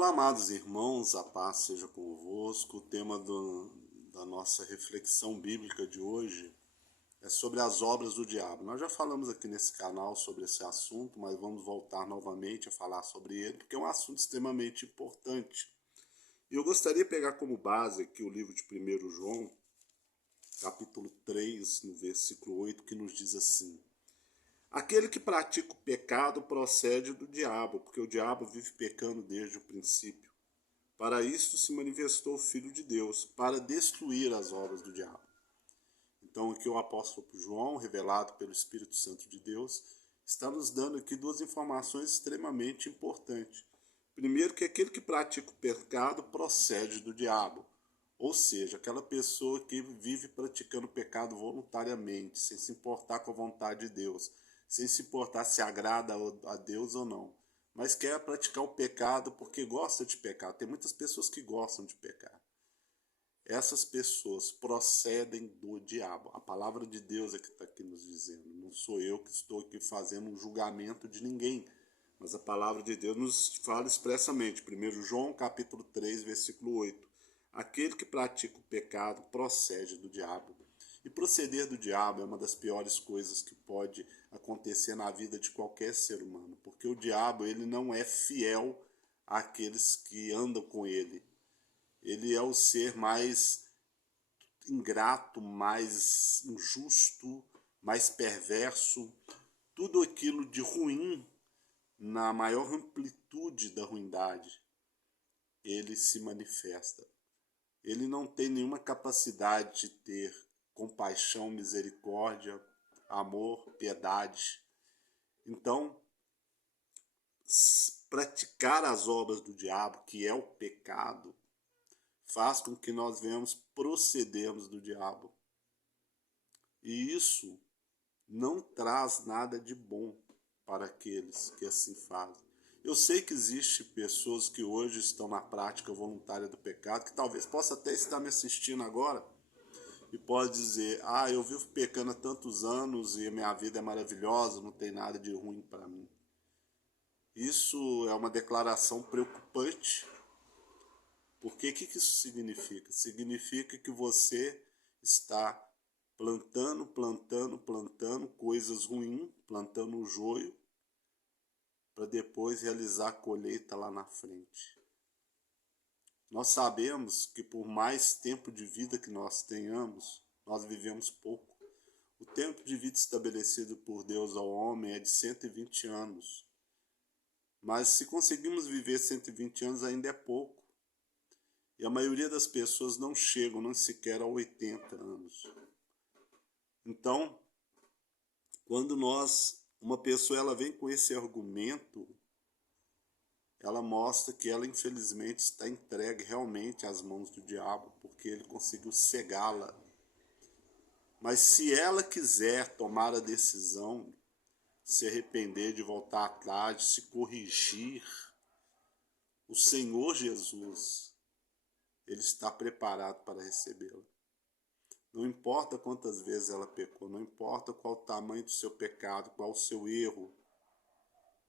Olá, amados irmãos, a paz seja convosco. O tema da nossa reflexão bíblica de hoje é sobre as obras do diabo. Nós já falamos aqui nesse canal sobre esse assunto, mas vamos voltar novamente a falar sobre ele, porque é um assunto extremamente importante. E eu gostaria de pegar como base aqui o livro de 1 João, capítulo 3, no versículo 8, que nos diz assim: aquele que pratica o pecado procede do diabo, porque o diabo vive pecando desde o princípio. Para isto se manifestou o Filho de Deus, para destruir as obras do diabo. Então aqui o apóstolo João, revelado pelo Espírito Santo de Deus, está nos dando aqui duas informações extremamente importantes. Primeiro, que aquele que pratica o pecado procede do diabo, ou seja, aquela pessoa que vive praticando o pecado voluntariamente, sem se importar com a vontade de Deus, sem se importar se agrada a Deus ou não, mas quer praticar o pecado porque gosta de pecar. Tem muitas pessoas que gostam de pecar. Essas pessoas procedem do diabo. A palavra de Deus é que está aqui nos dizendo. Não sou eu que estou aqui fazendo um julgamento de ninguém, mas a palavra de Deus nos fala expressamente. 1 João capítulo 3, versículo 8. Aquele que pratica o pecado procede do diabo. E proceder do diabo é uma das piores coisas que pode acontecer na vida de qualquer ser humano, porque o diabo ele não é fiel àqueles que andam com ele. Ele é o ser mais ingrato, mais injusto, mais perverso, tudo aquilo de ruim, na maior amplitude da ruindade, ele se manifesta. Ele não tem nenhuma capacidade de ter compaixão, misericórdia, amor, piedade. Então, praticar as obras do diabo, que é o pecado, faz com que nós venhamos procedermos do diabo. E isso não traz nada de bom para aqueles que assim fazem. Eu sei que existem pessoas que hoje estão na prática voluntária do pecado, que talvez possa até estar me assistindo agora, e pode dizer: eu vivo pecando há tantos anos e a minha vida é maravilhosa, não tem nada de ruim para mim. Isso é uma declaração preocupante, porque o que isso significa? Significa que você está plantando coisas ruins, plantando o joio, para depois realizar a colheita lá na frente. Nós sabemos que por mais tempo de vida que nós tenhamos, nós vivemos pouco. O tempo de vida estabelecido por Deus ao homem é de 120 anos. Mas se conseguimos viver 120 anos ainda é pouco. E a maioria das pessoas não chegam nem sequer a 80 anos. Então, quando uma pessoa ela vem com esse argumento, ela mostra que ela infelizmente está entregue realmente às mãos do diabo, porque ele conseguiu cegá-la. Mas se ela quiser tomar a decisão, se arrepender, de voltar atrás, de se corrigir, o Senhor Jesus, ele está preparado para recebê-la. Não importa quantas vezes ela pecou, não importa qual o tamanho do seu pecado, qual o seu erro,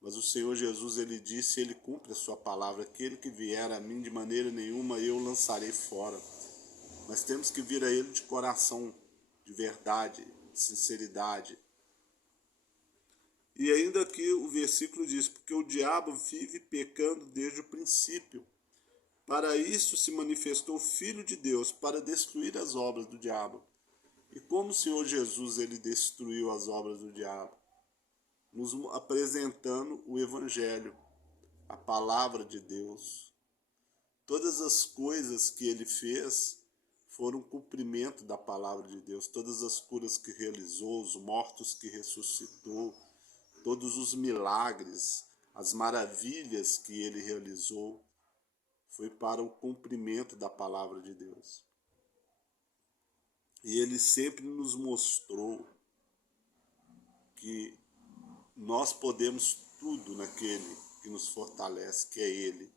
mas o Senhor Jesus, ele disse, ele cumpre a sua palavra: aquele que vier a mim de maneira nenhuma eu o lançarei fora. Mas temos que vir a ele de coração, de verdade, de sinceridade. E ainda aqui o versículo diz: porque o diabo vive pecando desde o princípio. Para isso se manifestou o Filho de Deus, para destruir as obras do diabo. E como o Senhor Jesus ele destruiu as obras do diabo? Nos apresentando o Evangelho, a palavra de Deus. Todas as coisas que ele fez foram cumprimento da palavra de Deus. Todas as curas que realizou, os mortos que ressuscitou, todos os milagres, as maravilhas que ele realizou, foi para o cumprimento da palavra de Deus. E ele sempre nos mostrou que nós podemos tudo naquele que nos fortalece, que é ele.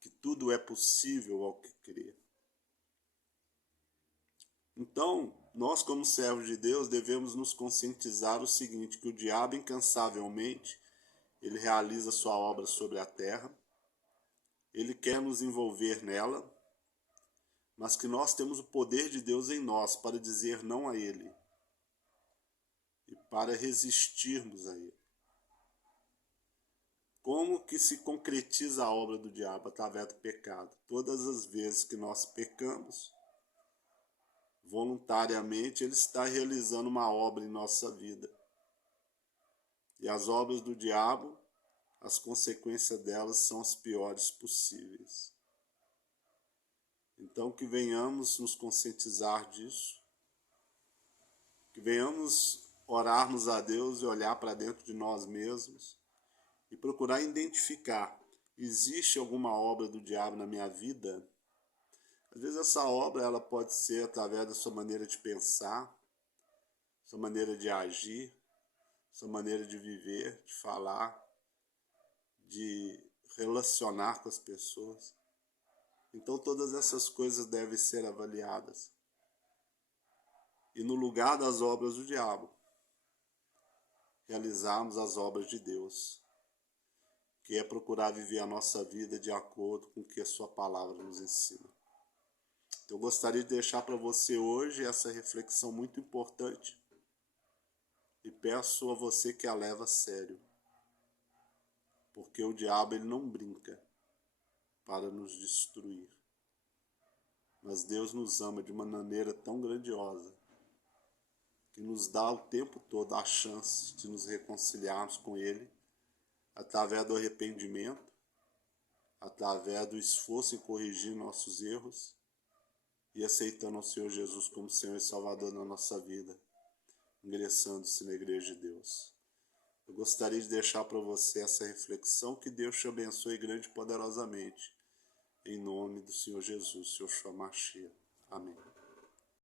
Que tudo é possível ao que crê. Então, nós como servos de Deus devemos nos conscientizar o seguinte: que o diabo incansavelmente ele realiza sua obra sobre a terra, Ele quer nos envolver nela, mas que nós temos o poder de Deus em nós para dizer não a ele e para resistirmos a ele. Como que se concretiza a obra do diabo? Através do pecado. Todas as vezes que nós pecamos, voluntariamente, ele está realizando uma obra em nossa vida. E as obras do diabo, as consequências delas são as piores possíveis. Então, que venhamos nos conscientizar disso, que venhamos orarmos a Deus e olhar para dentro de nós mesmos e procurar identificar, existe alguma obra do diabo na minha vida? Às vezes essa obra ela pode ser através da sua maneira de pensar, sua maneira de agir, sua maneira de viver, de falar, de relacionar com as pessoas. Então todas essas coisas devem ser avaliadas. E no lugar das obras do diabo, realizarmos as obras de Deus, que é procurar viver a nossa vida de acordo com o que a sua palavra nos ensina. Então, eu gostaria de deixar para você hoje essa reflexão muito importante e peço a você que a leve a sério, porque o diabo ele não brinca para nos destruir, mas Deus nos ama de uma maneira tão grandiosa que nos dá o tempo todo a chance de nos reconciliarmos com Ele através do arrependimento, através do esforço em corrigir nossos erros e aceitando ao Senhor Jesus como Senhor e Salvador na nossa vida, ingressando-se na Igreja de Deus. Eu gostaria de deixar para você essa reflexão, que Deus te abençoe grande e poderosamente, em nome do Senhor Jesus, Yeshua Mashiach. Amém.